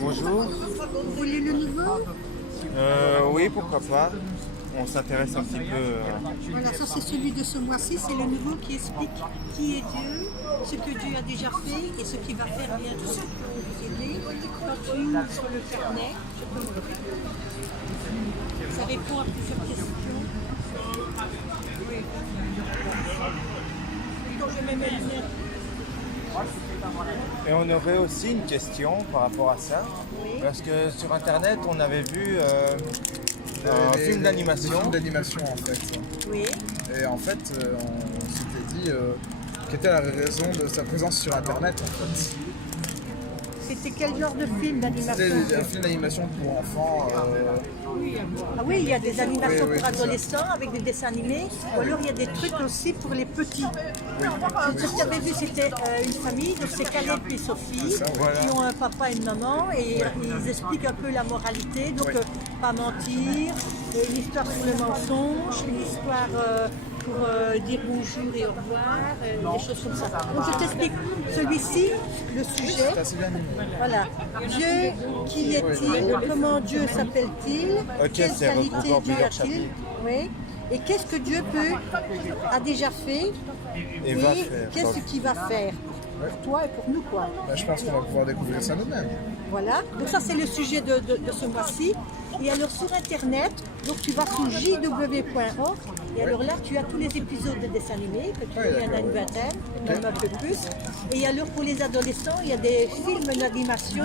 Bonjour. Vous voulez le nouveau? Oui, pourquoi pas. On s'intéresse un petit peu. Voilà, ça c'est celui de ce mois-ci, c'est le nouveau qui explique qui est Dieu, ce que Dieu a déjà fait et ce qu'il va faire bientôt. Ça peut vous aider. Quand tu ouvres sur le carnet, je peux vous le faire. Ça répond à plusieurs questions. Quand je mets mes lunettes. Et on aurait aussi une question par rapport à ça. Oui. Parce que sur internet, on avait vu un film d'animation. Des films d'animation en fait. Oui. Et en fait, on s'était dit quelle était la raison de sa présence sur internet en fait. C'était quel genre de film d'animation? C'était un film d'animation pour enfants. Ah oui, il y a des animations Oui, pour c'est ça. adolescents avec des dessins animés, ou alors il y a des trucs aussi pour les petits. Ce que tu avais vu, c'était une famille, donc c'est Caleb et Sophie, ça, voilà. qui ont un papa et une maman, et ils expliquent un peu la moralité, donc pas mentir, une histoire sur le mensonge, une histoire pour dire bonjour et au revoir, des choses comme ça. Donc je t'explique, celui-ci, le sujet, C'est assez bien animé. voilà. Dieu, qui est-il? Comment Dieu s'appelle-t-il? Ok, Quelle c'est qualité regroupé en Dieu plusieurs a-t-il? chapitres. Oui. Et qu'est-ce que Dieu a déjà fait? Et va faire. Qu'est-ce qu'il va faire pour toi et pour nous, quoi. Bah, je pense qu'on va pouvoir découvrir ça nous-mêmes. Voilà. Donc ça, c'est le sujet de ce mois-ci. Et alors sur Internet, donc tu vas sur jw.org et alors là, tu as tous les épisodes de dessins animés, que tu il y en a une vingtaine, même un peu plus. Et alors pour les adolescents, il y a des films d'animation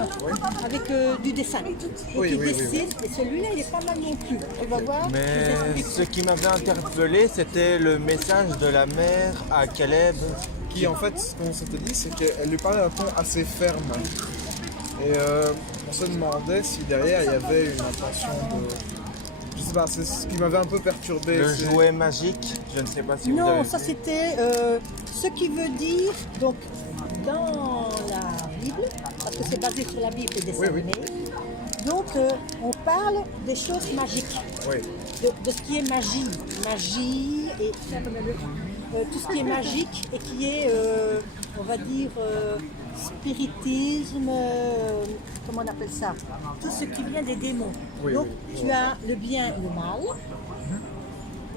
avec du dessin. Donc Oui, ils oui, oui, dessinent, et celui-là, il est pas mal non plus. Tu vas voir. je Mais vous explique. ce qui m'avait interpellé, c'était le message de la mère à Caleb. Qui en fait, ce qu'on s'était dit, c'est qu'elle lui parlait d'un ton assez ferme. Et on se demandait si derrière il y avait une intention de. Je sais pas, c'est ce qui m'avait un peu perturbé. Le c'est- jouet magique, je ne sais pas si vous Non, avez ça vu. c'était ce qui veut dire, donc dans la Bible, parce que c'est basé sur la Bible et des dessins Oui, oui. animés, donc on parle des choses magiques, Oui, de ce qui est magie, et tout ce qui est magique et qui est, on va dire, spiritisme, comment on appelle ça, tout ce qui vient des démons. Oui, Donc oui. tu as le bien et le mal.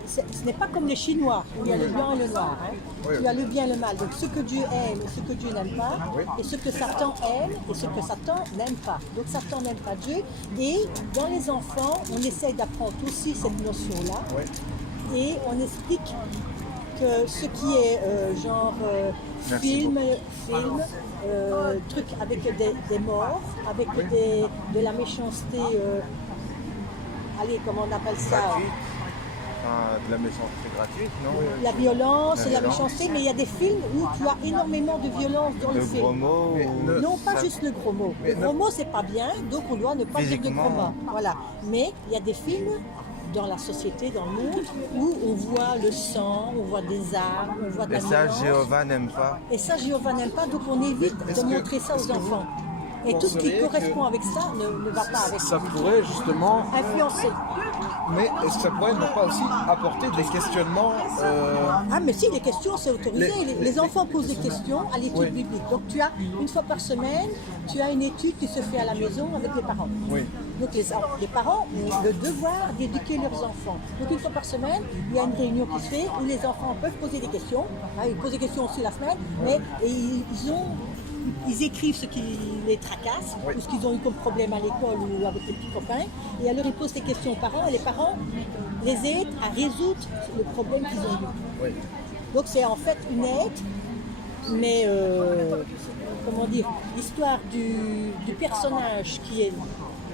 Ce n'est pas comme les Chinois, où il y a le blanc et le noir. Hein. Oui, Tu oui. as le bien et le mal. Donc ce que Dieu aime et ce que Dieu n'aime pas, Oui. et ce que Satan aime et ce que Satan n'aime pas. Donc Satan n'aime pas Dieu. Et dans les enfants, on essaye d'apprendre aussi cette notion-là. oui. Et on explique que ce qui est genre Merci film, truc avec des morts, avec de la méchanceté, allez, comment on appelle ça? Gratuite. Enfin, de la méchanceté gratuite, non? La violence, La la violence. méchanceté, mais il y a des films où tu as énormément de violence dans le De film. gros mots. Mais ou- Non, pas ça- juste le gros mot. Mais Le gros mot, c'est pas bien, donc on doit ne pas dire de Physiquement. gros mots. Voilà. Mais il y a des films dans la société, dans le monde, où on voit le sang, on voit des armes, on voit de la Et ça, violence. Jéhovah n'aime pas. Et ça, Jéhovah n'aime pas, donc on évite Est-ce de que- montrer ça est-ce aux que vous enfants. Et tout ce qui penseriez correspond que avec ça ne va pas avec Ça pourrait justement, influencer. mais est-ce que ça pourrait ne pas aussi apporter des questionnements Ah mais si, les questions c'est autorisé. Les enfants posent des questions à l'étude Oui. biblique. Donc tu as une fois par semaine, tu as une étude qui se fait à la maison avec les parents. Oui. Donc les parents ont le devoir d'éduquer leurs enfants. Donc une fois par semaine, il y a une réunion qui se fait où les enfants peuvent poser des questions. Ah, ils posent des questions aussi la semaine, mais ils écrivent ce qui les tracasse, Oui. ou ce qu'ils ont eu comme problème à l'école ou avec les petits copains. Et alors ils posent des questions aux parents et les parents les aident à résoudre le problème qu'ils ont eu. Oui. Donc c'est en fait une aide, mais comment dire, l'histoire du personnage qui est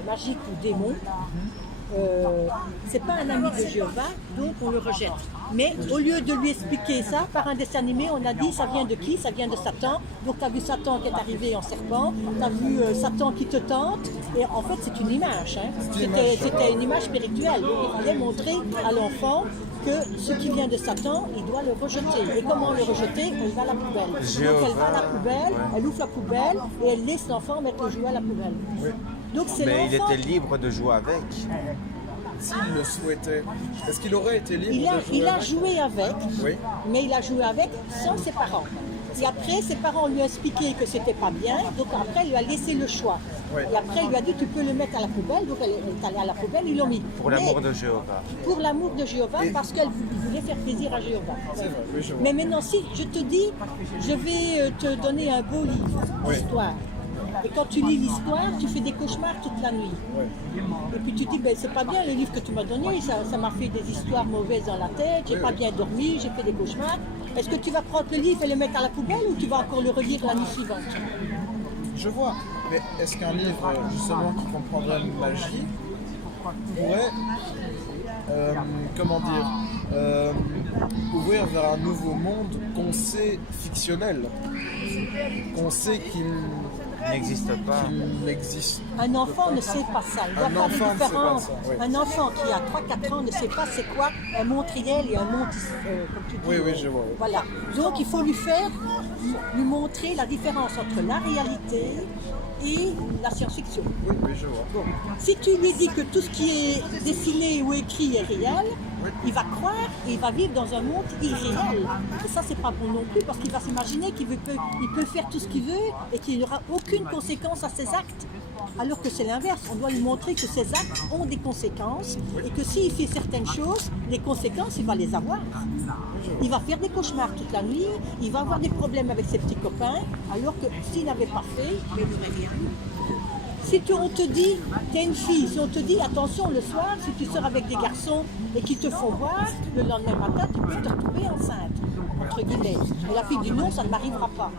magique ou démon, c'est pas un ami de Jéhovah, donc on le rejette. Mais au lieu de lui expliquer ça par un dessin animé, on a dit ça vient de qui? Ça vient de Satan. Donc tu as vu Satan qui est arrivé en serpent, tu as vu Satan qui te tente, et en fait c'est une image. Hein. C'était une image spirituelle. Donc il fallait montrer à l'enfant que ce qui vient de Satan, il doit le rejeter. Et comment le rejeter? Elle va à la poubelle. Donc elle va à la poubelle, elle ouvre la poubelle et elle laisse l'enfant mettre le jouet à la poubelle. Donc c'est Mais il l'enfant. était libre de jouer avec. s'il le souhaitait, est-ce qu'il aurait été libre de jouer Il a avec? joué avec, Oui. mais il a joué avec sans ses parents. Et après, ses parents lui ont expliqué que c'était pas bien, donc après, il lui a laissé le choix. Oui. Et après, il lui a dit, tu peux le mettre à la poubelle, donc elle est allée à la poubelle, ils l'ont mis. Pour Mais l'amour de Jéhovah. pour l'amour de Jéhovah, Et- parce qu'elle voulait faire plaisir à Jéhovah. C'est vrai, oui, je vois. Mais maintenant, si je te dis, je vais te donner un beau livre Oui. d'histoire. Et quand tu lis l'histoire, tu fais des cauchemars toute la nuit. Ouais. Et puis tu te dis, ben, c'est pas bien le livre que tu m'as donné, ça m'a fait des histoires mauvaises dans la tête, j'ai pas bien dormi, j'ai fait des cauchemars. Est-ce que tu vas prendre le livre et le mettre à la poubelle ou tu vas encore le relire la nuit suivante? Je vois. Mais est-ce qu'un livre, justement, qui comprendrait une magie pourrait, comment dire, ouvrir vers un nouveau monde qu'on sait fictionnel, qu'on sait qu'il N'existe pas. n'existe. Un enfant ne sait pas ça. Il doit Un faire enfant des ne sait différences. pas ça, oui. Un enfant qui a 3-4 ans ne sait pas c'est quoi un monde réel et un monde, comme tu dis. Oui, oui, je vois, oui. Voilà. Donc il faut lui montrer la différence entre la réalité et la science-fiction. Oui, oui, je vois. Bon. Si tu lui dis que tout ce qui est dessiné ou écrit est réel, Oui. il va croire et il va vivre dans un monde irréel. Et ça, c'est pas bon non plus parce qu'il va s'imaginer qu'il peut faire tout ce qu'il veut et qu'il n'aura aucune conséquence à ses actes. Alors que c'est l'inverse, on doit lui montrer que ses actes ont des conséquences et que s'il fait certaines choses, les conséquences, il va les avoir. Il va faire des cauchemars toute la nuit, il va avoir des problèmes avec ses petits copains, alors que s'il n'avait pas fait, il n'aurait rien eu. Si on te dit, tu es une fille, si on te dit, attention, le soir, si tu sors avec des garçons et qui te font voir, le lendemain matin, tu peux te retrouver enceinte, entre guillemets. Et la fille dit non, ça ne m'arrivera pas.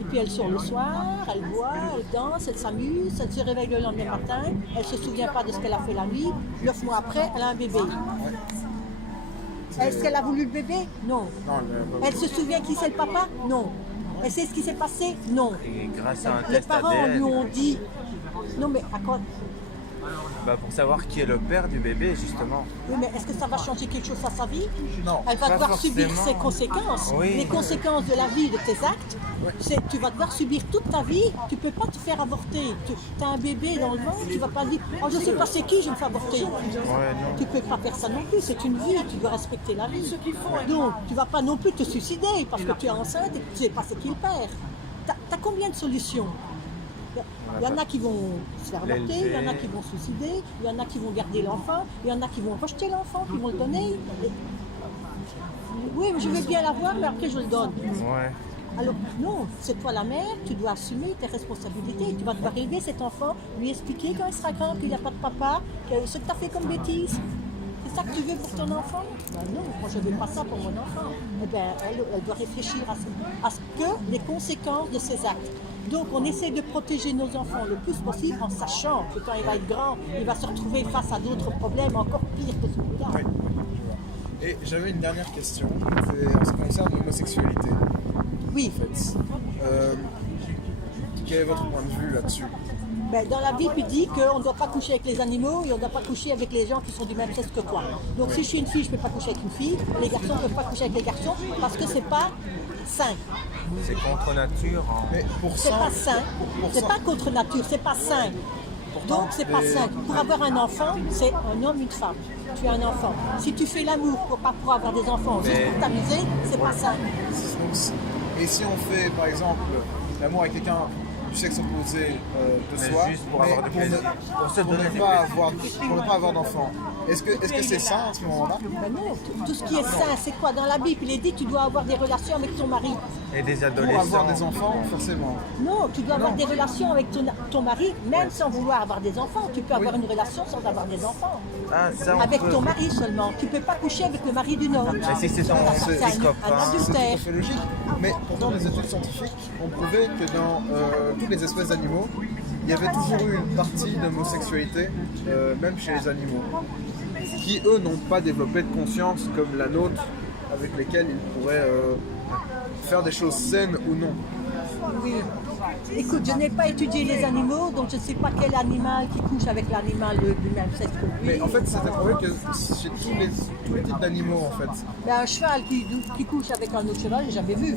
Et puis elle sort le soir, elle boit, elle danse, elle s'amuse, elle se réveille le lendemain matin, elle ne se souvient pas de ce qu'elle a fait la nuit, 9 mois après, elle a un bébé. Est-ce qu'elle a voulu le bébé? Non. Non, Elle se souvient qui c'est le papa? Non. Elle sait ce qui s'est passé? Non. Et grâce à un Les test parents ADN, lui ont dit, non mais à quoi? pour savoir qui est le père du bébé, justement. Oui, mais est-ce que ça va changer quelque chose à sa vie? non. Elle va Pas devoir subir forcément. ses conséquences. Oui. Les conséquences de la vie, de tes actes, tu vas devoir subir toute ta vie. Tu ne peux pas te faire avorter. Tu as un bébé dans le ventre, tu ne vas pas dire oh, je ne sais pas c'est qui, je me fais avorter. Ouais, non. Tu ne peux pas faire ça non plus, c'est une vie, tu dois respecter la vie. Donc, tu ne vas pas non plus te suicider parce que tu es enceinte et que tu ne sais pas c'est qui le père. Tu as combien de solutions? Il y en a qui vont se faire avorter, il y en a qui vont se suicider, il y en a qui vont garder l'enfant, il y en a qui vont rejeter l'enfant, qui vont le donner. Et- oui, mais je veux bien l'avoir, mais après je le donne. Ouais. Alors non, c'est toi la mère, tu dois assumer tes responsabilités. Tu vas devoir élever cet enfant, lui expliquer quand il sera grand qu'il n'y a pas de papa, que ce que tu as fait comme bêtise. C'est ça que tu veux pour ton enfant? Ben non, moi je ne veux pas ça pour mon enfant. Eh ben, elle doit réfléchir à ce que les conséquences de ses actes. Donc on essaie de protéger nos enfants le plus possible en sachant que quand il va être grand, il va se retrouver face à d'autres problèmes encore pires que celui-là. Oui, je vois. Et j'avais une dernière question, c'est en ce qui concerne l'homosexualité. Oui. En fait. Quel est votre point de vue là-dessus? Ben, dans la Bible, il dit qu'on ne doit pas coucher avec les animaux et on ne doit pas coucher avec les gens qui sont du même sexe que toi. Donc si je suis une fille, je ne peux pas coucher avec une fille, les garçons ne peuvent pas coucher avec les garçons parce que c'est pas sain. C'est contre nature. Mais pour C'est ça, pas sain. pour C'est ça- pas contre nature, c'est pas sain. Donc c'est pas sain. Pour avoir un enfant, c'est un homme, une femme. Tu as un enfant. Si tu fais l'amour pour avoir des enfants juste pour t'amuser, c'est pas sain. Et si on fait par exemple l'amour avec quelqu'un du sexe opposé de Mais soi, juste pour avoir du plaisir. Pour se donner ne du pas plaisir. pour ne pas avoir d'enfant, est-ce que c'est ça à ce moment-là? Ben non, tout ce qui est sain, c'est quoi? Dans la Bible, il est dit tu dois avoir des relations avec ton mari. Et des Pour adolescents. avoir des enfants, forcément. Non, tu dois avoir des relations avec ton mari, même sans vouloir avoir des enfants. Tu peux avoir une relation sans avoir des enfants. Ah, ça, on Avec peut. ton mari seulement. Tu ne peux pas coucher avec le mari d'une autre. Mais si c'est ton c'est un petit copain. C'est tout adultère. à fait logique. Mais pourtant, les études scientifiques ont prouvé que dans toutes les espèces d'animaux, il y avait toujours eu une partie d'homosexualité, même chez les animaux, qui eux n'ont pas développé de conscience comme la nôtre, avec lesquels ils pourraient faire des choses saines ou non. Oui. Écoute, je n'ai pas étudié les animaux, donc je ne sais pas quel animal qui couche avec l'animal du même sexe que lui. Mais en fait, c'était prouvé que chez tous les types d'animaux, en fait. Mais un cheval qui couche avec un autre cheval, j'ai jamais vu.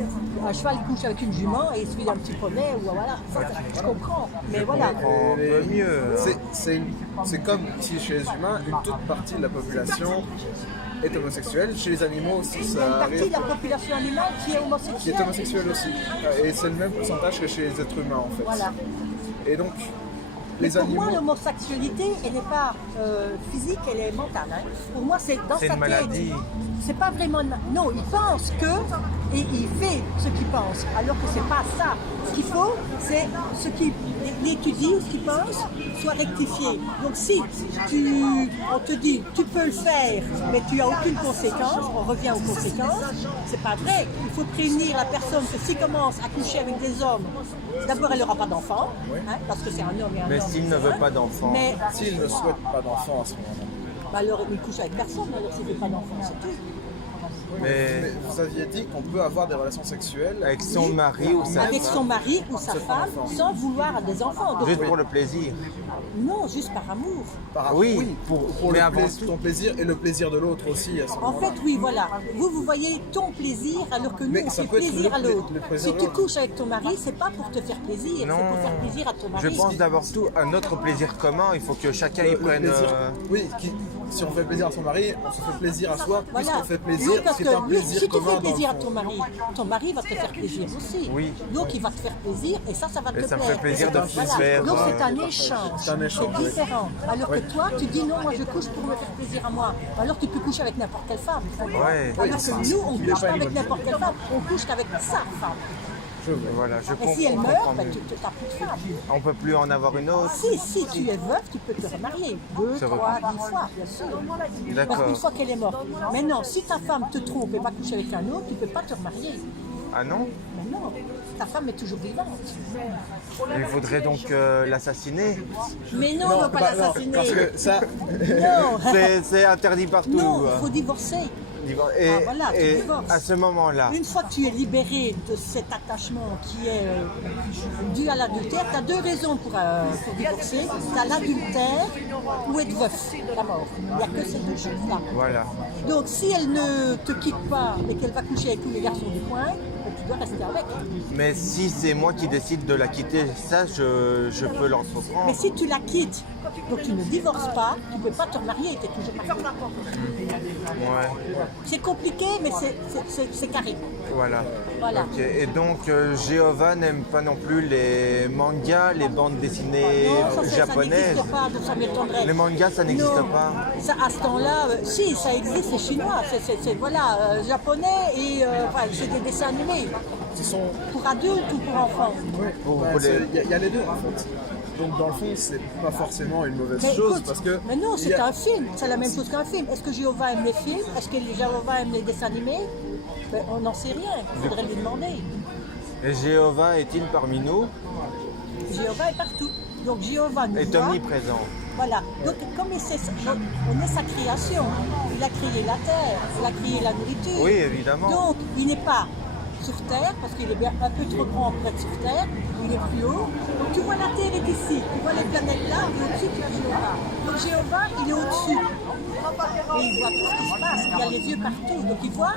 Un cheval qui couche avec une jument et il suit un petit poney, ou voilà. Ça, je comprends. Mais voilà. On peut mieux. C'est comme si chez les humains, une toute partie de la population est homosexuelle. Chez les animaux aussi, Il y a ça une partie arrive. de la population animale qui est Qui homosexuelle. est homosexuelle aussi. Et c'est le même pourcentage que chez les êtres humains, en fait. Voilà. Et donc, Mais les pour animaux... moi, l'homosexualité, elle n'est pas physique, elle est mentale. Hein. Pour moi, c'est dans C'est sa une tête. maladie. C'est pas vraiment... Non, il pense que, et il fait ce qu'il pense, alors que c'est pas ça. Ce qu'il faut, c'est ce qu'il étudie ou ce qu'il pense soit rectifié. Donc si on te dit, tu peux le faire, mais tu n'as aucune conséquence, on revient aux conséquences, c'est pas vrai. Il faut prévenir la personne que s'il commence à coucher avec des hommes, d'abord elle n'aura pas d'enfant, hein, parce que c'est un homme et un Mais homme. s'il ne veut pas d'enfant. Mais S'ils ne souhaitent pas d'enfants à ce moment-là. bah alors il couche avec personne, alors s'il ne veut pas d'enfant, c'est tout. Mais vous aviez dit qu'on peut avoir des relations sexuelles avec son mari ou sa Avec femme. son mari ou sa Sans femme, enfant. sans vouloir des enfants. Donc, Juste pour le plaisir. non, juste par amour. Oui, pour mais le avant ton plaisir et le plaisir de l'autre aussi à ce En moment-là. fait, oui, voilà. Vous voyez ton plaisir alors que nous, Mais on ça fait peut être plaisir à le l'autre. plaisir Si de tu l'autre. couches avec ton mari, c'est pas pour te faire plaisir, c'est Non. pour faire plaisir à ton Je mari. pense d'abord tout à notre plaisir commun. Il faut que chacun y Le prenne. plaisir, oui, si on fait plaisir à son mari, on se fait plaisir à soi, Voilà. puisqu'on fait Oui, plaisir, parce c'est que un oui, plaisir si tu commun fais dans plaisir à le fond. ton mari va te faire plaisir aussi. Oui. Donc il va te faire plaisir et ça va te Et ça me plaire. fait plaisir Et de c'est- faire, Donc c'est un c'est échange. un échange, C'est oui. différent. Alors que toi, tu dis non, moi je couche pour me faire plaisir à moi. Alors tu peux coucher avec n'importe quelle femme. Ouais. Alors que nous, on ne Il est couche pas pas avec une- n'importe quelle femme, on couche avec sa femme. Voilà, je Et si elle comprends meurt, ben, mieux. tu n'as plus de femme. On peut plus en avoir une autre. Si tu es veuve, tu peux te remarier. 2, Se 3, 10 fois, bien sûr. D'accord. Parce qu'une fois qu'elle est morte. Maintenant, si ta femme te trompe et va coucher avec un autre, tu ne peux pas te remarier. Ah non? Mais non, ta femme est toujours vivante. Il faudrait donc l'assassiner. Mais non, on ne va pas bah, non, l'assassiner. parce que ça, Non, C'est interdit partout. non, il faut divorcer. Et, Ah, voilà, tu et divorces. à ce moment-là, Une fois que tu es libéré de cet attachement qui est dû à l'adultère, tu as deux raisons pour divorcer. Tu as l'adultère ou être veuf, la mort. Il n'y a que ces deux choses-là. voilà. Donc si elle ne te quitte pas et qu'elle va coucher avec tous les garçons du coin, tu dois rester avec. Mais si c'est moi qui décide de la quitter, ça, je peux Mais l'entreprendre. si tu la quittes, donc tu ne divorces pas, tu ne peux pas te remarier, tu es toujours marié. Ouais, C'est compliqué, mais c'est carré. voilà. Voilà. Ok. Et donc, Jéhovah n'aime pas non plus les mangas, les bandes dessinées Non, ça japonaises. n'existe pas, ça m'étonnerait. Les mangas, ça n'existe Non. pas. Ça, à ce temps-là, si, ça existe, c'est chinois, c'est voilà, japonais et enfin, c'est des dessins animés. ce sont... Pour adultes ou pour enfants. Pour bah, les- il y a les deux en fait. Donc dans le fond, c'est pas forcément une mauvaise Mais chose écoute, parce que... mais non, il c'est y a- un film, c'est la même chose qu'un film. Est-ce que Jéhovah aime les films? Est-ce que Jéhovah aime les dessins animés? Ben, on n'en sait rien, il faudrait lui demander. Et Jéhovah est-il parmi nous? Jéhovah est partout. Donc Jéhovah nous Est voit. omniprésent. Voilà. Donc comme on est sa création, il a créé la terre, il a créé la nourriture. Oui, évidemment. Donc il n'est pas sur Terre, parce qu'il est bien un peu trop grand pour être sur Terre, il est plus haut. Donc tu vois la Terre est ici, tu vois les planètes là, et au-dessus tu as Jéhovah. Donc Jéhovah, il est au-dessus. Et il voit tout ce qui se passe, il a les yeux partout. Donc il voit,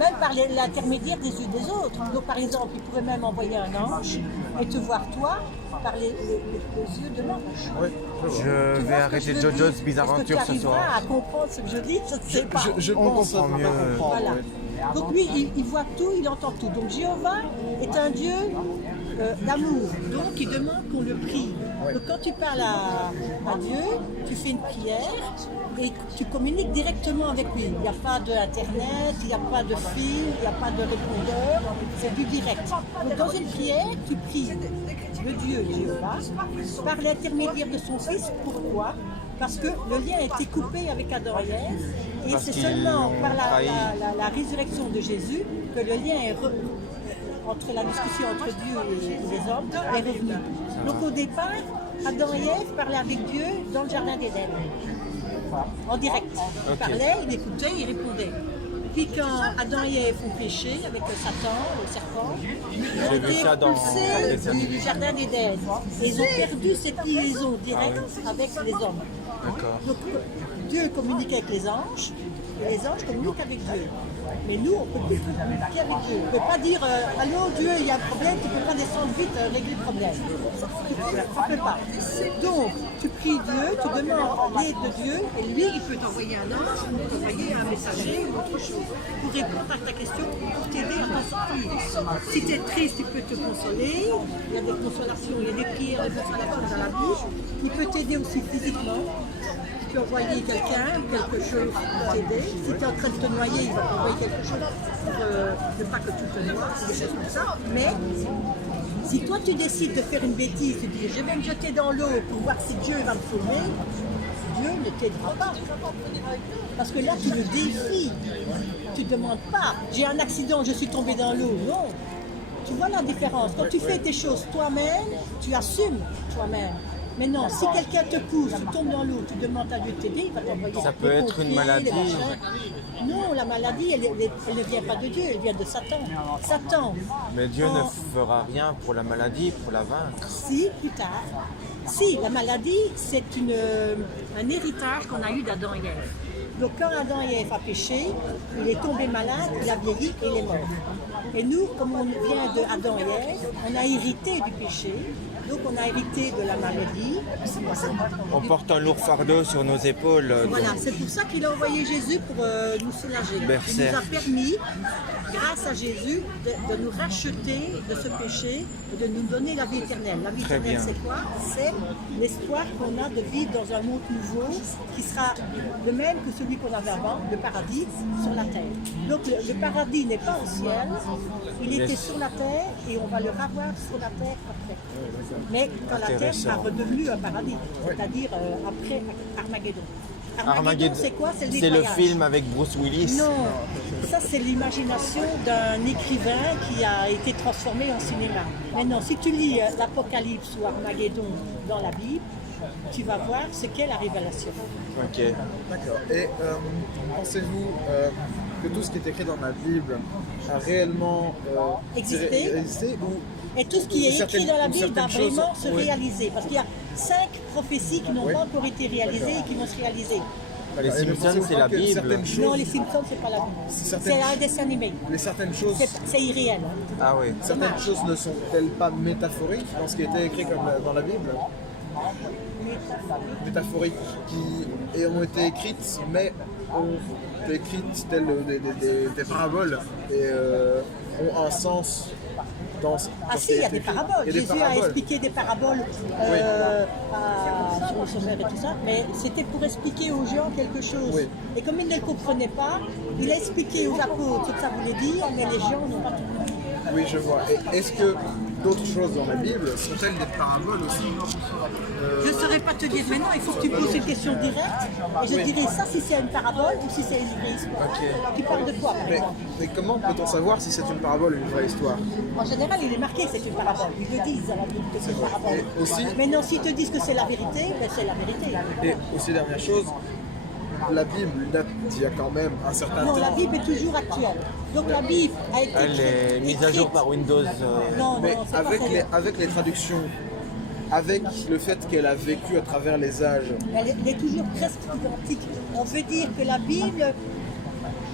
même par l'intermédiaire des yeux des autres. Donc par exemple, il pourrait même envoyer un ange et te voir toi par les yeux de l'ange. Oui, je vois. Je Tu vais vois ce que arrêter je veux JoJo's dire? Bizarre Est-ce que Aventure tu ce soir. arriveras à comprendre ce que je dis? Je ne sais pas. Je On pense comprend à peu près mieux. comprendre, Voilà. oui. Donc lui, il voit tout, il entend tout. Donc Jéhovah est un Dieu d'amour. Donc il demande qu'on le prie. Donc quand tu parles à Dieu, tu fais une prière et tu communiques directement avec lui. Il n'y a pas d'internet, il n'y a pas de fil, il n'y a pas de répondeur, c'est du direct. Donc dans une prière, tu pries le Dieu Jéhovah par l'intermédiaire de son fils. Pourquoi? Parce que le lien a été coupé avec Adam et Ève, et Parce c'est qu'ils seulement l'ont par trahi. la résurrection de Jésus que le lien est entre la discussion entre Dieu et les hommes est revenu. Donc au départ, Adam et Ève parlaient avec Dieu dans le jardin d'Éden, en direct. Il parlait, il écoutait, il répondait. Puis quand Adam et Ève ont péché avec Satan, le serpent, ils ont J'ai vu été ça dans les expulsés dessins animés. du jardin d'Éden. Et ils ont perdu cette liaison directe avec les hommes. D'accord. Donc Dieu communique avec les anges, et les anges communiquent avec Dieu. Mais nous, on ne peut plus communiquer avec Dieu. On ne peut pas dire allô Dieu, il y a un problème, tu ne peux pas descendre vite régler le problème. Ça ne peut pas. Donc, tu pries Dieu, tu demandes l'aide de Dieu, et lui, il peut t'envoyer un ange, ou t'envoyer un messager, ou autre chose, pour répondre à ta question, pour t'aider à t'en sortir. Si tu es triste, il peut te consoler. Il y a des consolations, il y a des prières, des consolations dans la bouche. Il peut t'aider aussi physiquement. Tu peux envoyer quelqu'un, quelque chose pour t'aider. Si tu es en train de te noyer, il va t'envoyer quelque chose pour ne pas que tu te noies, des choses comme ça. Mais si toi tu décides de faire une bêtise, tu dis je vais me jeter dans l'eau pour voir si Dieu va me sauver, Dieu ne t'aidera pas. Parce que là tu le défies. Tu ne demandes pas, j'ai un accident, je suis tombé dans l'eau. Non. Tu vois la différence. Quand tu fais tes choses toi-même, tu assumes toi-même. Mais non, si quelqu'un te pousse, tu tombes dans l'eau, tu demandes à Dieu de t'aider, il va t'envoyer. Ça peut être une maladie. Non, la maladie, elle ne vient pas de Dieu, elle vient de Satan. Satan. Mais Dieu ne fera rien pour la maladie, pour la vaincre. Si, plus tard. Si, la maladie, c'est un héritage qu'on a eu d'Adam et Ève. Donc quand Adam et Ève a péché, il est tombé malade, il a vieilli et il est mort. Et nous, comme on vient de Adam et Ève, on a hérité du péché. Donc on a hérité de la maladie. On porte un lourd fardeau sur nos épaules. Voilà, donc- c'est pour ça qu'il a envoyé Jésus pour nous soulager. Il Berserk. nous a permis, grâce à Jésus, de nous racheter de ce péché et de nous donner la vie éternelle. La vie Très éternelle, bien. c'est quoi? C'est l'espoir qu'on a de vivre dans un monde nouveau qui sera le même que celui qu'on avait avant, le paradis, sur la terre. Donc le paradis n'est pas au ciel, il était sur la terre et on va le revoir sur la terre après. Mais quand la terre sera redevenue un paradis, c'est-à-dire après Armageddon. Armageddon, c'est quoi? C'est le c'est le nettoyage. film avec Bruce Willis. Non, ça c'est l'imagination d'un écrivain qui a été transformé en cinéma. Maintenant, si tu lis l'Apocalypse ou Armageddon dans la Bible, tu vas voir ce qu'est la révélation. Ok. D'accord. Et pensez-vous que tout ce qui est écrit dans la Bible a réellement existé ou Et tout ce qui est écrit certaines- dans la ou Bible va certaines choses- vraiment se oui. réaliser. Parce qu'il y a 5 prophéties qui n'ont Oui. pas encore été réalisées et qui vont se réaliser. Les Et ne Simpsons, pensez-vous c'est pas la que Bible. certaines choses- Non, les Simpsons, c'est pas la Bible. certaines- C'est un dessin animé. Mais certaines choses, C'est irréel. Ah oui. certaines choses ne sont-elles pas métaphoriques dans ce qui était écrit comme dans la Bible? Métaphoriques qui ont été écrites, mais ont été écrites telles des paraboles et ont un sens dans ce Ah si, il y a des paraboles. Il y a des Jésus a paraboles. expliqué des paraboles sur le sauveur et tout ça, mais c'était pour expliquer aux gens quelque chose. Oui. Et comme ils ne le comprenaient pas, il a expliqué aux apôtres ce que ça voulait dire, mais les gens n'ont pas tout compris. Oui, je vois. Et est-ce que d'autres choses dans la Bible sont-elles des paraboles aussi? Je ne saurais pas te dire maintenant, il faut que tu poses une question directe, et je dirais ça si c'est une parabole ou si c'est une vraie histoire. Ok. Tu parles de quoi par exemple? Mais comment peut-on savoir si c'est une parabole ou une vraie histoire? En général, il est marqué c'est une parabole. Ils le disent à la Bible que c'est une parabole. Et aussi- Maintenant, s'ils te disent que c'est la vérité, ben c'est la vérité. Et aussi, dernière chose, la Bible date d'il y a quand même un certain Non, temps. la Bible est toujours actuelle. Donc la Bible a été Elle est mise à jour par Windows. Non, Mais non, c'est pas celle-là. avec les traductions, avec le fait qu'elle a vécu à travers les âges, Elle est toujours presque identique. On veut dire que la Bible,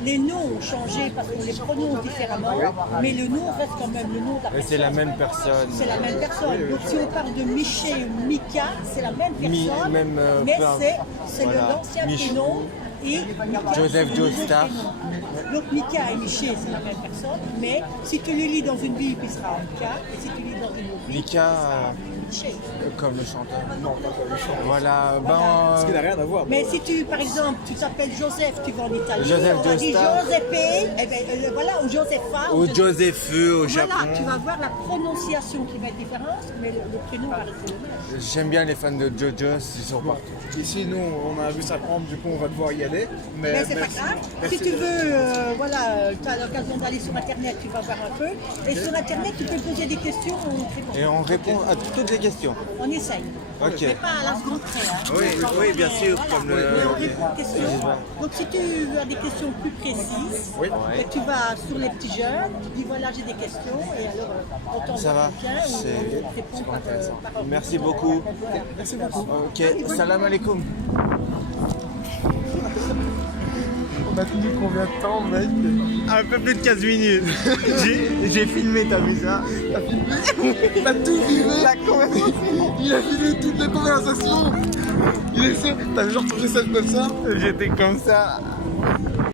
les noms ont changé parce qu'on les prononce différemment, mais le nom reste quand même le nom de la Mais personne. c'est la même personne. C'est la même personne. Donc si on parle de Miché ou Mika, c'est la même personne, même, mais peu c'est voilà. l'ancien Mich- prénom et Mika, Joseph c'est le nouveau Joestar. prénom. Donc Mika et Miché, c'est la même personne, mais si tu le lis dans une Bible, il sera Mika, et si tu lis dans une autre Bible, Mika, Miché. comme le chanteur. non, pas comme le chant. Voilà, Ce qui n'a rien à voir. Mais si tu, par exemple, tu t'appelles Joseph, tu vas en Italie, Joseph on va dire Joestar. Giuseppe, eh ben, voilà, ou Josepha. Ou Joseph au Japon. Voilà, tu vas voir la prononciation qui va être différente, mais le prénom va rester le même. J'aime bien les fans de JoJo's, ils sont partout. Ici, nous, on a vu ça prendre, du coup, on va devoir y aller. Mais c'est pas merci. grave. Merci Si tu de- veux tu as l'occasion d'aller sur Internet, tu vas voir un peu. Et sur Internet, tu peux poser des questions, on te répond. Et on répond à toutes les questions. On essaye. Ok. Mais pas à la seconde près. Hein. Oui, bien sûr. Voilà. Comme Mais on répond aux questions. Donc si tu as des questions plus précises, Oui. tu vas sur les petits jeunes, tu dis voilà j'ai des questions et alors on t'envoie Ça va. quelqu'un ou C'est on te répond par ordre. Merci beaucoup. Voilà. Merci beaucoup. Ok, salam alaikum. On a tenu combien de temps, mec? Un peu plus de 15 minutes. J'ai filmé, t'as vu ça? T'as tout filmé. La conversation. Il a filmé toute la conversation. Il est sûr. T'as genre ton geste comme ça. J'étais comme ça.